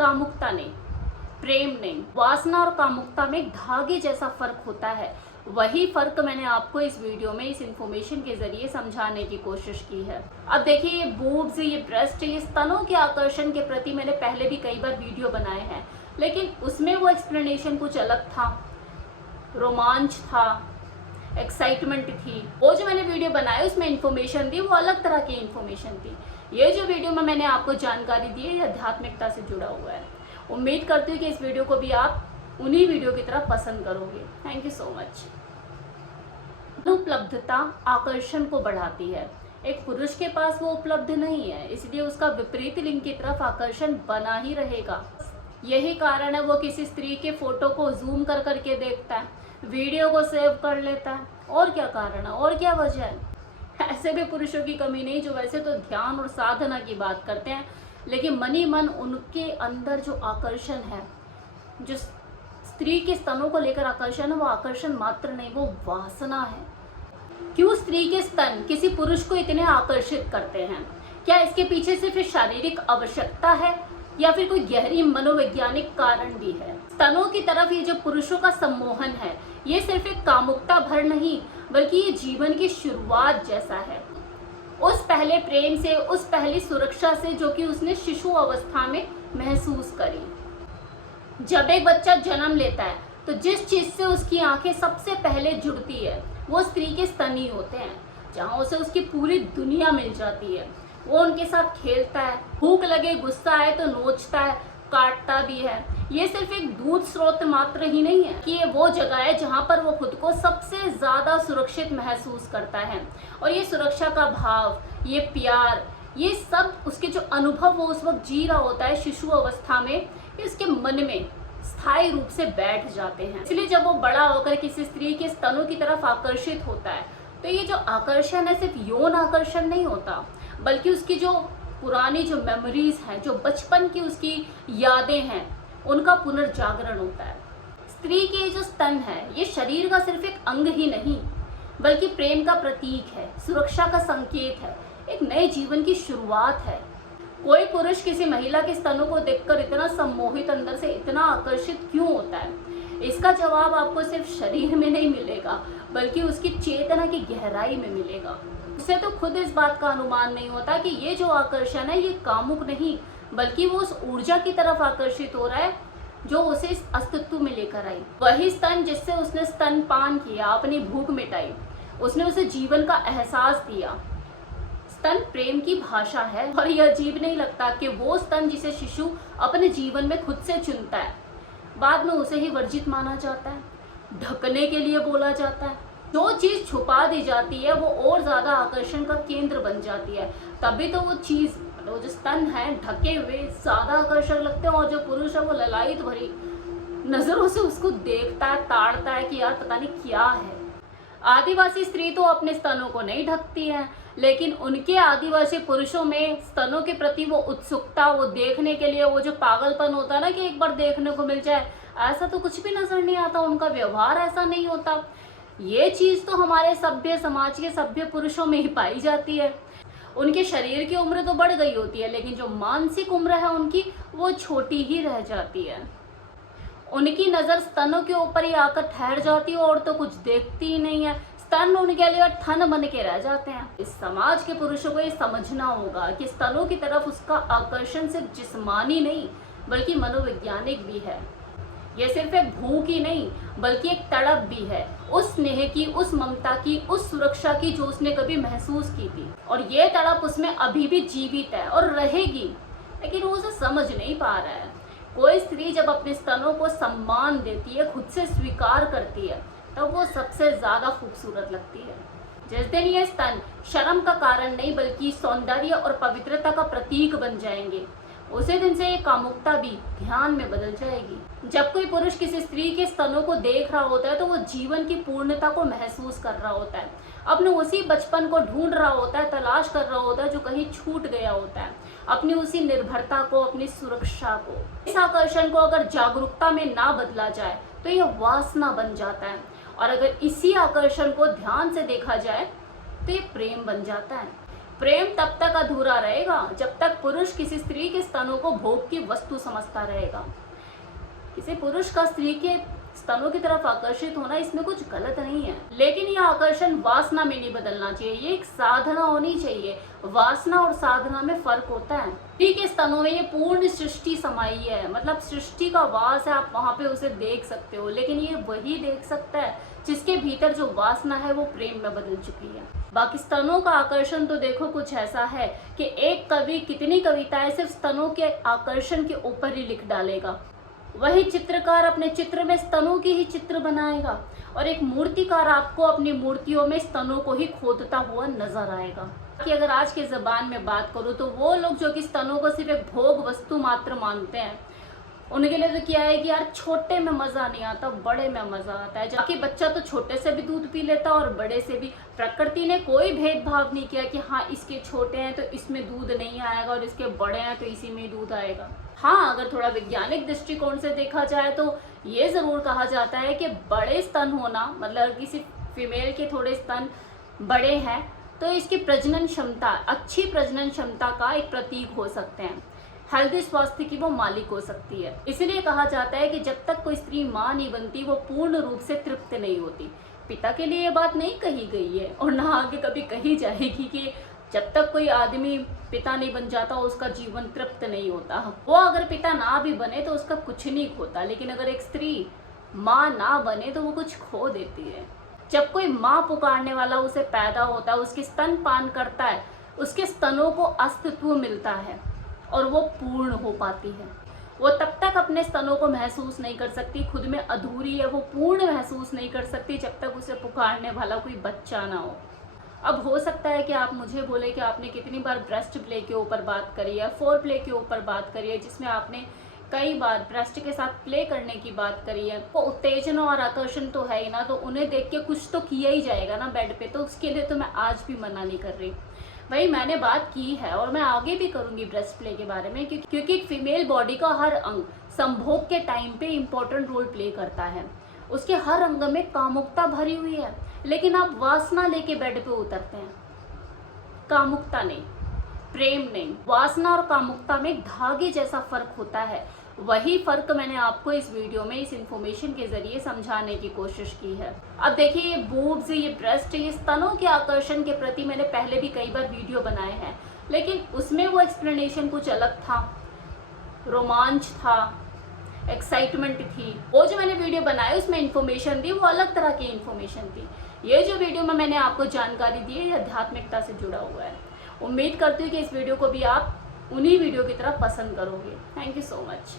कामुकता नहीं, प्रेम नहीं। वासना और कामुकता में एक धागे जैसा फर्क होता है। वही फर्क मैंने आपको इस वीडियो में इस इंफॉर्मेशन के जरिए समझाने की कोशिश की है। अब देखिए, ये बूब्स, ये ब्रेस्ट, ये स्तनों के आकर्षण के प्रति मैंने पहले भी कई बार वीडियो बनाए हैं, लेकिन उसमें वो एक्सप्लेनेशन कुछ अलग था, रोमांच था, एक्साइटमेंट थी। वो जो मैंने वीडियो बनाया उसमें इंफॉर्मेशन दी वो अलग तरह की इंफॉर्मेशन थी। ये जो वीडियो में मैंने आपको जानकारी दी है, ये आध्यात्मिकता से जुड़ा हुआ है। उम्मीद करती हूँ कि इस वीडियो को भी आप उन्हीं वीडियो की तरह पसंद करोगे। Thank you so much. उपलब्धता आकर्षण को बढ़ाती है। एक पुरुष के पास वो उपलब्ध नहीं है, इसलिए उसका विपरीत लिंग की तरफ आकर्षण बना ही रहेगा। यही कारण है वो किसी स्त्री के फोटो को जूम कर करके देखता है, वीडियो को सेव कर लेता है। और क्या कारण है, और क्या वजह है? ऐसे भी पुरुषों की कमी नहीं जो वैसे तो ध्यान और साधना की बात करते हैं, लेकिन मनी मन उनके अंदर जो आकर्षण है, जो स्त्री के स्तनों को लेकर आकर्षण है, वो आकर्षण मात्र नहीं, वो वासना है। क्यों स्त्री के स्तन किसी पुरुष को इतने आकर्षित करते हैं? क्या इसके पीछे सिर्फ शारीरिक आवश्यकता है या फिर कोई गहरी मनोवैज्ञानिक कारण भी है? स्तनों की तरफ ये जो पुरुषों का सम्मोहन है, ये सिर्फ एक कामुकता भर नहीं, बल्कि ये जीवन की शुरुआत जैसा है। उस पहले प्रेम से, उस पहली सुरक्षा से जो कि उसने शिशु अवस्था में महसूस करी। जब एक बच्चा जन्म लेता है तो जिस चीज से उसकी आंखें सबसे पहले जुड़ती है वो स्त्री के स्तन ही होते हैं, जहाँ उसे उसकी पूरी दुनिया मिल जाती है। वो उनके साथ खेलता है, भूख लगे, गुस्सा आए तो नोचता है, काटता भी है। ये सिर्फ एक दूध स्रोत मात्र ही नहीं है कि ये वो जगह है जहाँ पर वो खुद को सबसे ज्यादा सुरक्षित महसूस करता है। और ये सुरक्षा का भाव, ये प्यार, ये सब उसके जो अनुभव वो उस वक्त जी रहा होता है शिशु अवस्था में, ये उसके मन में स्थायी रूप से बैठ जाते हैं। इसलिए जब वो बड़ा होकर किसी स्त्री के स्तनों की तरफ आकर्षित होता है तो ये जो आकर्षण है सिर्फ यौन आकर्षण नहीं होता, बल्कि उसकी जो पुरानी जो मेमोरीज हैं, जो बचपन की उसकी यादें हैं, उनका पुनर्जागरण होता है। स्त्री के जो स्तन है ये शरीर का सिर्फ एक अंग ही नहीं, बल्कि प्रेम का प्रतीक है, सुरक्षा का संकेत है, एक नए जीवन की शुरुआत है। कोई पुरुष किसी महिला के स्तनों को देखकर इतना सम्मोहित, अंदर से इतना आकर्षित क्यों होता है? इसका जवाब आपको सिर्फ शरीर में नहीं मिलेगा, बल्कि उसकी चेतना की गहराई में मिलेगा। उसे तो खुद इस बात का अनुमान नहीं होता कि ये जो आकर्षण है ये कामुक नहीं, बल्कि वो उस ऊर्जा की तरफ आकर्षित हो रहा है जो उसे इस अस्तित्व में लेकर आई। वही स्तन जिससे उसने स्तनपान किया, अपनी भूख मिटाई, उसने उसे जीवन का एहसास दिया। स्तन प्रेम की भाषा है। और यह अजीब नहीं लगता कि वो स्तन जिसे शिशु अपने जीवन में खुद से चुनता है, बाद में उसे ही वर्जित माना जाता है, ढकने के लिए बोला जाता है। जो चीज छुपा दी जाती है वो और ज्यादा आकर्षण का केंद्र बन जाती है। तभी तो वो चीज, वो जो स्तन है ढके हुए ज्यादा आकर्षक लगते हैं, और जो पुरुष है वो ललायत भरी नजरों से उसको देखता है, ताड़ता है कि यार पता नहीं क्या है। आदिवासी स्त्री तो अपने स्तनों को नहीं ढकती है, लेकिन उनके आदिवासी पुरुषों में स्तनों के प्रति वो उत्सुकता, वो देखने के लिए वो जो पागलपन होता है ना कि एक बार देखने को मिल जाए, ऐसा तो कुछ भी नजर नहीं आता। उनका व्यवहार ऐसा नहीं होता। ये चीज तो हमारे सभ्य समाज के सभ्य पुरुषों में ही पाई जाती है। उनके शरीर की उम्र तो बढ़ गई होती है, लेकिन जो मानसिक उम्र है उनकी वो छोटी ही रह जाती है। उनकी नजर स्तनों के ऊपर ही आकर ठहर जाती है और तो कुछ देखती ही नहीं है। स्तन उनके लिए ठन बन के रह जाते हैं। इस समाज के पुरुषों को ये समझना होगा कि स्तनों की तरफ उसका आकर्षण सिर्फ जिस्मानी नहीं, बल्कि मनोवैज्ञानिक भी है। ये सिर्फ एक भूख ही नहीं, बल्कि एक तड़प भी है, उस स्नेह की, उस ममता की, उस सुरक्षा की जो उसने कभी महसूस की थी। और ये तड़प उसमें अभी भी जीवित है और रहेगी, लेकिन वो उसे समझ नहीं पा रहा है। कोई स्त्री जब अपने स्तनों को सम्मान देती है, खुद से स्वीकार करती है, तब वो सबसे ज्यादा खूबसूरत लगती है। जिस दिन ये स्तन शर्म का कारण नहीं, बल्कि सौंदर्य और पवित्रता का प्रतीक बन जाएंगे, उसी दिन से ये कामुकता भी ध्यान में बदल जाएगी। जब कोई पुरुष किसी स्त्री के स्तनों को देख रहा होता है तो वो जीवन की पूर्णता को महसूस कर रहा होता है, अपने उसी बचपन को ढूंढ रहा होता है, तलाश कर रहा होता है जो कहीं छूट गया होता है, अपनी उसी निर्भरता को, अपनी सुरक्षा को। इस आकर्षण को अगर जागरूकता में ना बदला जाए तो यह वासना बन जाता है, और अगर इसी आकर्षण को ध्यान से देखा जाए तो ये प्रेम बन जाता है। प्रेम तब तक अधूरा रहेगा जब तक पुरुष किसी स्त्री के स्तनों को भोग की वस्तु समझता रहेगा। किसी पुरुष का स्त्री के स्तनों की तरफ आकर्षित होना, इसमें कुछ गलत नहीं है, लेकिन यह आकर्षण वासना में नहीं बदलना चाहिए। ये एक साधना होनी चाहिए। वासना और साधना में फर्क होता है। स्त्री के स्तनों में ये पूर्ण सृष्टि समाई है, मतलब सृष्टि का वास है, आप वहां पे उसे देख सकते हो, लेकिन ये वही देख सकता है जिसके भीतर जो वासना है वो प्रेम में बदल चुकी है। बाकी स्तनों का आकर्षण तो देखो कुछ ऐसा है कि एक कवि कितनी कविताएं सिर्फ स्तनों के आकर्षण के ऊपर ही लिख डालेगा, वही चित्रकार अपने चित्र में स्तनों की ही चित्र बनाएगा, और एक मूर्तिकार आपको अपनी मूर्तियों में स्तनों को ही खोदता हुआ नजर आएगा। कि अगर आज के ज़बान में बात करूँ तो वो लोग जो कि स्तनों को सिर्फ एक भोग वस्तु मात्र मानते हैं, उनके लिए तो क्या है कि यार छोटे में मज़ा नहीं आता, बड़े में मज़ा आता है। जाके बच्चा तो छोटे से भी दूध पी लेता और बड़े से भी। प्रकृति ने कोई भेदभाव नहीं किया कि हाँ इसके छोटे हैं तो इसमें दूध नहीं आएगा और इसके बड़े हैं तो इसी में दूध आएगा। हाँ, अगर थोड़ा वैज्ञानिक दृष्टिकोण से देखा जाए तो ये ज़रूर कहा जाता है कि बड़े स्तन होना, मतलब किसी फीमेल के थोड़े स्तन बड़े हैं तो इसकी प्रजनन क्षमता, अच्छी प्रजनन क्षमता का एक प्रतीक हो सकते हैं, हेल्दी स्वास्थ्य की वो मालिक हो सकती है। इसलिए कहा जाता है कि जब तक कोई स्त्री माँ नहीं बनती वो पूर्ण रूप से तृप्त नहीं होती। पिता के लिए ये बात नहीं कही गई है और ना आगे कभी कही जाएगी कि जब तक कोई आदमी पिता नहीं बन जाता उसका जीवन तृप्त नहीं होता। वो अगर पिता ना भी बने तो उसका कुछ नहीं खोता, लेकिन अगर एक स्त्री माँ ना बने तो वो कुछ खो देती है। जब कोई माँ पुकारने वाला उसे पैदा होता है, उसके स्तन पान करता है, उसके स्तनों को अस्तित्व मिलता है और वो पूर्ण हो पाती है। वो तब तक अपने स्तनों को महसूस नहीं कर सकती, खुद में अधूरी है, वो पूर्ण महसूस नहीं कर सकती जब तक उसे पुकारने वाला कोई बच्चा ना हो। अब हो सकता है कि आप मुझे बोले कि आपने कितनी बार ब्रेस्ट प्ले के ऊपर बात करी है, फोर प्ले के ऊपर बात करी है, जिसमें आपने कई बार ब्रेस्ट के साथ प्ले करने की बात करी है। वो उत्तेजना और आकर्षण तो है ही ना, तो उन्हें देख के कुछ तो किया ही जाएगा ना बेड पे, तो उसके लिए तो मैं आज भी मना नहीं कर रही। भाई मैंने बात की है और मैं आगे भी करूंगी ब्रेस्ट प्ले के बारे में, क्योंकि एक फीमेल बॉडी का हर अंग संभोग के टाइम पे इम्पोर्टेंट रोल प्ले करता है। उसके हर अंग में कामुकता भरी हुई है, लेकिन आप वासना लेके बेड पे उतरते हैं, कामुकता नहीं, प्रेम नहीं। वासना और कामुकता में एक धागे जैसा फर्क होता है। वही फर्क मैंने आपको इस वीडियो में इस इंफॉर्मेशन के जरिए समझाने की कोशिश की है। अब देखिए, ये बूब्स, ये ब्रेस्ट, ये स्तनों के आकर्षण के प्रति मैंने पहले भी कई बार वीडियो बनाए हैं, लेकिन उसमें वो एक्सप्लेनेशन कुछ अलग था, रोमांच था, एक्साइटमेंट थी। वो जो मैंने वीडियो बनाई उसमें इन्फॉर्मेशन दी वो अलग तरह की इन्फॉर्मेशन थी। ये जो वीडियो में मैंने आपको जानकारी दी है ये आध्यात्मिकता से जुड़ा हुआ है। उम्मीद करती हूँ कि इस वीडियो को भी आप उन्हीं वीडियो की तरह पसंद करोगे। Thank you so much.